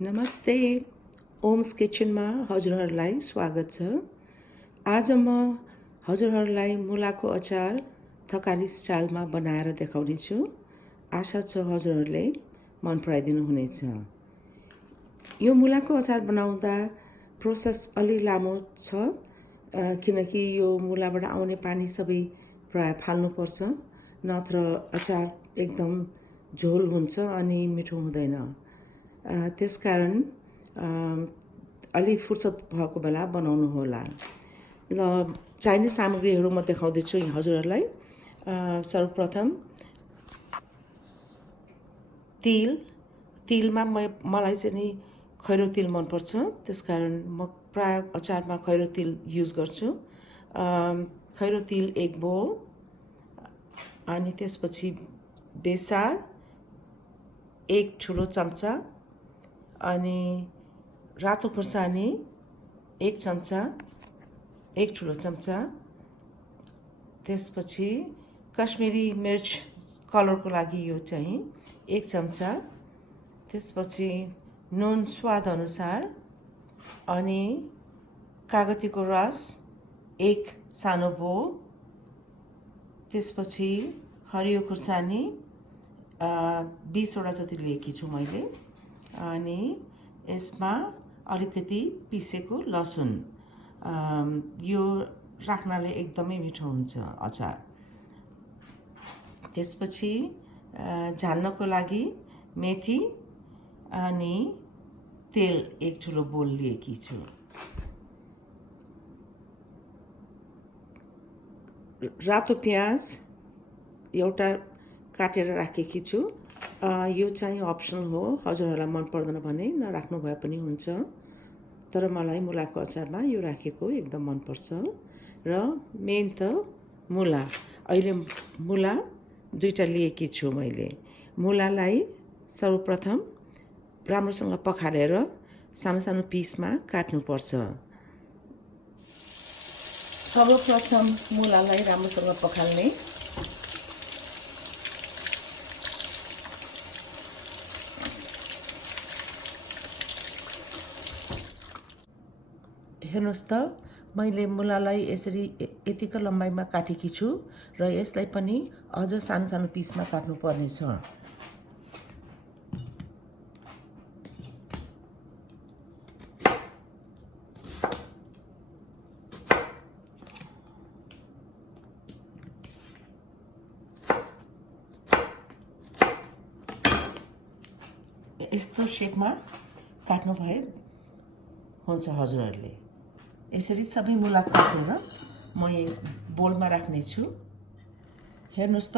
नमस्ते, ओम्स किचनमा हजुरहरूलाई स्वागत छ। आज म हजुरहरूलाई मुलाको अचार थकाली स्टाइलमा बनाएर देखाउने छु। आशा छ हजुरहरूले मन पराइदिनु हुनेछ। यो मुलाको अचार बनाउँदा प्रोसेस अलि लामो छ, किनकि यो मुलाबाट आउने पानी सबै प्राय फाल्नुपर्छ, नत्र अचार एकदम झोल हुन्छ अनि मिठो हुँदैन। त्यसकारण अलि फुर्सद भएको बेला बनाउनु होला। ल चाहिने सामग्रीहरू म देखाउँदैछु हजुरहरूलाई। सर्वप्रथम तिलमा मलाई चाहिँ नि खैरो तिल मनपर्छ, त्यसकारण म प्राय अचारमा खैरो तिल युज गर्छु। खैरो तिल 1 बोल, अनि त्यसपछि बेसार 1 ठुलो चम्चा, अनि रातो खुर्सानी 1 चम्चा, 1 ठुलो चम्चा। त्यसपछि कश्मीरी मिर्च कलरको लागि यो चाहिँ 1 चम्चा। त्यसपछि नुन स्वाद अनुसार, अनि कागतीको रस 1 सानो बोल। त्यसपछि हरियो खुर्सानी 20 वटा जति लिएकी छु मैले, अनि यसमा अलिकति पिसेको लसुन। यो राख्नाले एकदमै मिठो हुन्छ अचार। त्यसपछि झाल्नको लागि मेथी अनि तेल 1 ठुलो बोल लिएकी छु। रातो प्याज एउटा काटेर राखेकी छु। यो चाहिँ अप्सनल हो, हजुरहरूलाई मन पर्दैन भने नराख्नु भए पनि हुन्छ, तर मलाई मुलाको अचारमा यो राखेको एकदम मनपर्छ। र मेन त मुला, अहिले मुला 2टा लिएकी छु मैले। मुलालाई सर्वप्रथम राम्रोसँग पखालेर सानो सानो पिसमा काट्नुपर्छ। सर्वप्रथम मुलालाई राम्रोसँग पखाल्ने। हेर्नुहोस् त, मैले मुलालाई यसरी यतिको लम्बाइमा काटेकी छु र यसलाई पनि अझ सानो सानो पिसमा काट्नु पर्नेछ। यस्तो शेपमा काट्नु भए हुन्छ हजुरहरूले। यसरी सबै मुला काटेर म यस बोलमा राख्ने छु। हेर्नुहोस् त,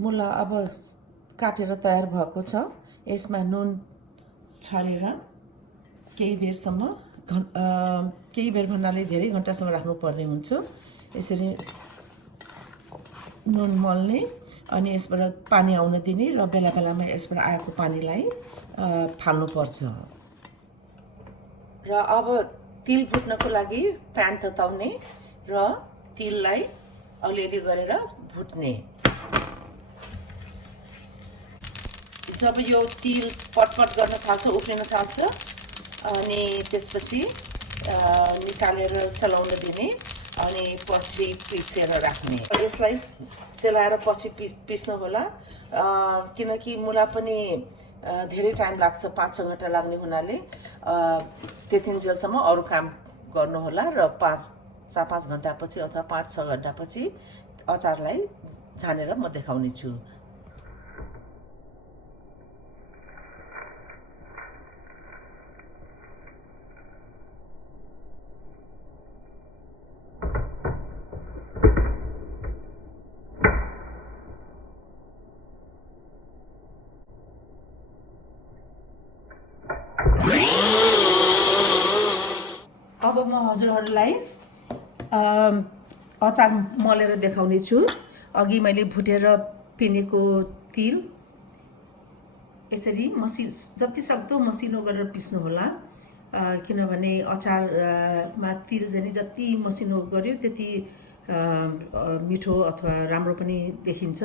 मुला अब काटेर तयार भएको छ। यसमा नुन छरेर केही बेर भन्नाले धेरै घन्टासम्म राख्नुपर्ने हुन्छ। यसरी नुन मल्ने, अनि यसबाट पानी आउन दिने र बेला बेलामा यसबाट आएको पानीलाई फाल्नुपर्छ। र अब तिल भुट्नको लागि प्यान तताउने र तिललाई अलिअलि गरेर भुट्ने। जब यो तिल पटपट गर्न थाल्छ, उफ्रिन थाल्छ, अनि त्यसपछि निकालेर सेलाउन दिने, अनि पछि पिसेर राख्ने। यसलाई सेलाएर पछि पिस्नु होला, किनकि मुला पनि धेरै टाइम लाग्छ, 5-6 घन्टा लाग्ने हुनाले त्यतिन्जेलसम्म अरू काम गर्नुहोला र 4-5 घन्टापछि अथवा 5-6 घन्टापछि अचारलाई छानेर म देखाउने छु। अब म हजुरहरूलाई अचार मलेर देखाउने छु। अघि मैले भुटेर पिनेको तिल यसरी जति सक्दो मसिनो गरेर पिस्नु होला, किनभने अचारमा तिल चाहिँ जति मसिनो गर्यो त्यति मिठो अथवा राम्रो पनि देखिन्छ।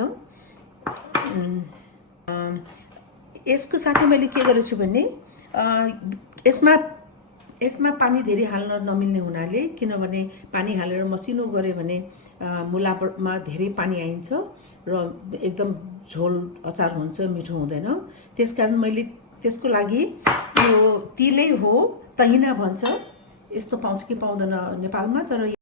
यसको साथै मैले के गरेछु भने यसमा यसमा पानी धेरै हाल्न नमिल्ने हुनाले, किनभने पानी हालेर मसिनो गऱ्यो भने मुलामा धेरै पानी आइन्छ र एकदम झोल अचार हुन्छ, मिठो हुँदैन। त्यसकारण मैले त्यसको लागि यो तिलै हो, तहिना भन्छ, यस्तो पाउँछ कि पाउँदैन नेपालमा, तर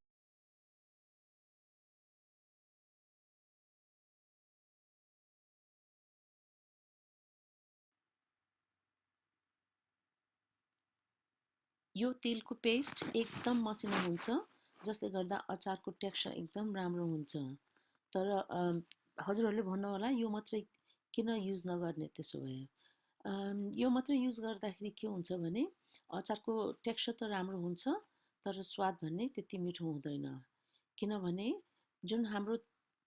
यो तिलको पेस्ट एकदम मसिनो हुन्छ, जसले गर्दा अचारको टेक्स्चर एकदम राम्रो हुन्छ। तर हजुरहरूले भन्नु होला यो मात्रै किन युज नगर्ने, त्यसो भए यो मात्रै युज गर्दाखेरि के हुन्छ भने अचारको टेक्स्चर त राम्रो हुन्छ, तर स्वाद भन्ने त्यति मिठो हुँदैन। किनभने जुन हाम्रो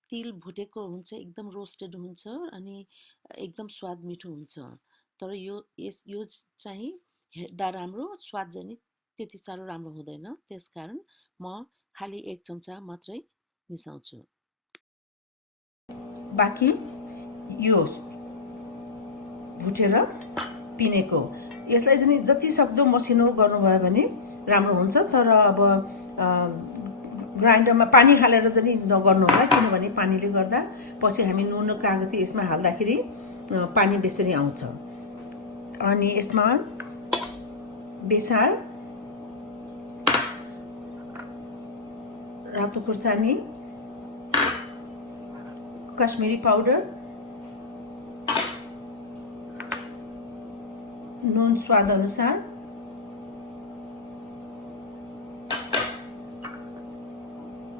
तिल भुटेको हुन्छ एकदम रोस्टेड हुन्छ अनि एकदम स्वाद मिठो हुन्छ। तर यो चाहिँ हेर्दा राम्रो, स्वाद चाहिँ त्यति साह्रो राम्रो हुँदैन। त्यसकारण म खालि 1 चम्चा मात्रै मिसाउँछु। बाँकी यो भुटेर पिनेको, यसलाई चाहिँ जति सक्दो मसिनो गर्नुभयो भने राम्रो हुन्छ। तर अब ग्राइन्डरमा पानी हालेर चाहिँ नगर्नु होला, किनभने पानीले गर्दा पछि हामी नुन कागती यसमा हाल्दाखेरि पानी बेसरी आउँछ। अनि यसमा बेसार, रातो खुर्सानी, कश्मीरी पाउडर, नुन स्वाद अनुसार,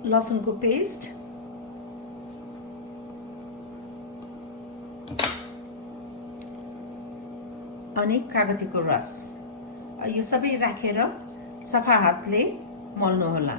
लसुनको पेस्ट, अनि कागतीको रस, यो सबै राखेर सफा हातले मल्नुहोला।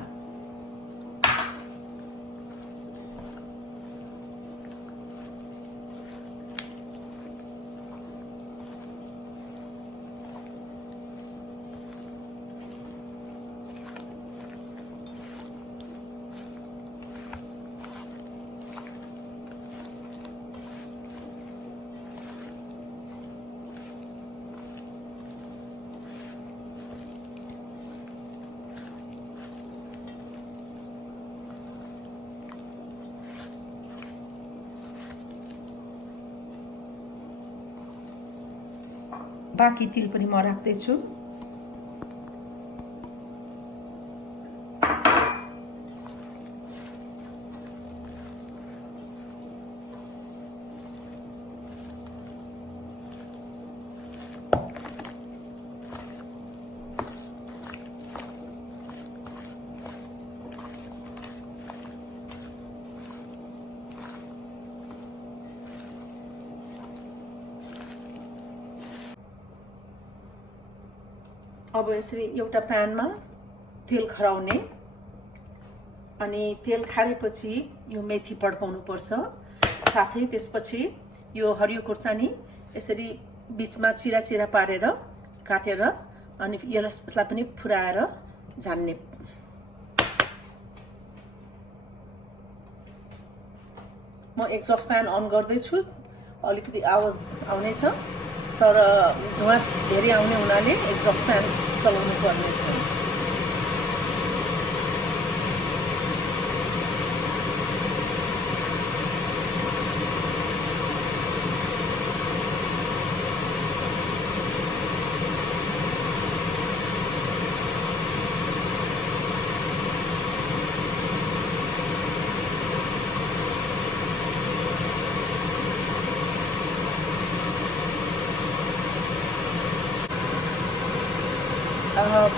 बाँकी तिल पनि म राख्दैछु। अब यसरी एउटा प्यानमा तेल खराउने, अनि तेल खारेपछि यो मेथी पड्काउनु पर्छ। साथै त्यसपछि यो हरियो खुर्सानी यसरी बीचमा चिरा चिरा पारेर काटेर अनि यसलाई पनि फुराएर झान्ने। म एक्जस्ट फ्यान अन गर्दैछु, अलिकति आवाज आउनेछ, तर धुवा धेरै आउने हुनाले एक्जस्ट फ्यान चलाउनु पर्नेछ।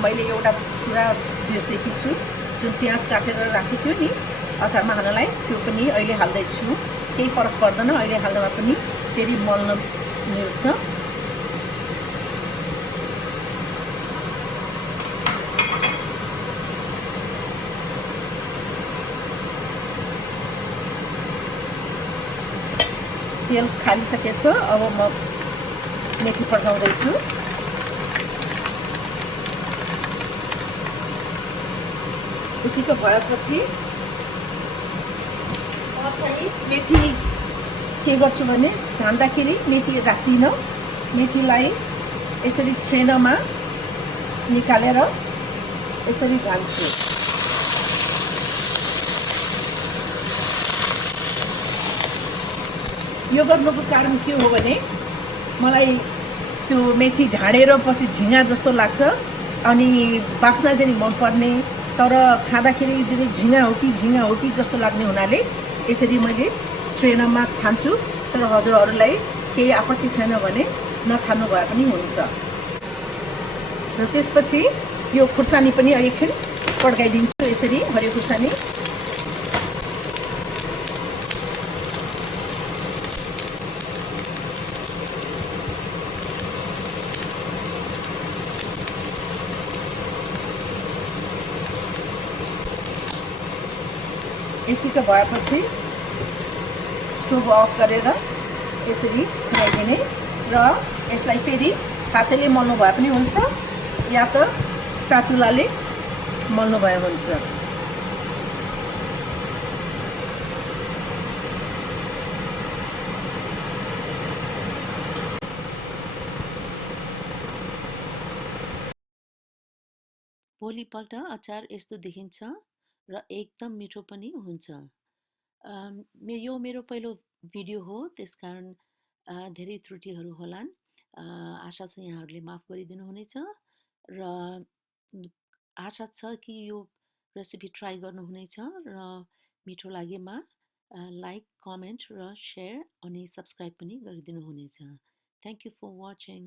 मैले एउटा कुरा बिर्सेकी छु, जुन प्याज काटेर राखेको थियो नि अचारमा हाल्नलाई, त्यो पनि अहिले हाल्दैछु। केही फरक पर्दैन, अहिले हाल्दामा पनि फेरि मल्न मिल्छ। तेल खालिसकेछ, अब म मेथी पड्काउँदैछु। उठीको भएपछि मेथी के गर्छु भने झान्दाखेरि मेथी राख्दिनँ, मेथीलाई यसरी स्ट्रेनरमा निकालेर यसरी झाल्छु। यो गर्नुको कारण के हो भने मलाई त्यो मेथी ढाडेर पछि झिँगा जस्तो लाग्छ अनि बास्ना चाहिँ मनपर्ने, तर खाँदाखेरि धेरै झिँगा हो कि जस्तो लाग्ने हुनाले यसरी मैले स्ट्रेनरमा छान्छु। तर हजुरहरूलाई केही आपत्ति छैन भने नछान्नु भए पनि हुन्छ। र त्यसपछि यो खुर्सानी पनि एकछिन पड्काइदिन्छु। यसरी हरियो खुर्सानी यतिको भएपछि स्टोभ अफ गरेर यसरी खिलाइदिने र यसलाई फेरि हातले मल्नु भए पनि हुन्छ या त स्पाटुलाले मल्नु भए हुन्छ। भोलिपल्ट अचार यस्तो देखिन्छ र एकदम मिठो पनि हुन्छ। यो मेरो पहिलो भिडियो हो, त्यसकारण धेरै त्रुटिहरू होलान्। आशा छ यहाँहरूले माफ गरिदिनु हुनेछ र आशा छ कि यो रेसिपी ट्राई गर्नुहुनेछ र मिठो लागेमा लाइक, कमेन्ट र सेयर अनि सब्सक्राइब पनि गरिदिनु हुनेछ। Thank you for watching.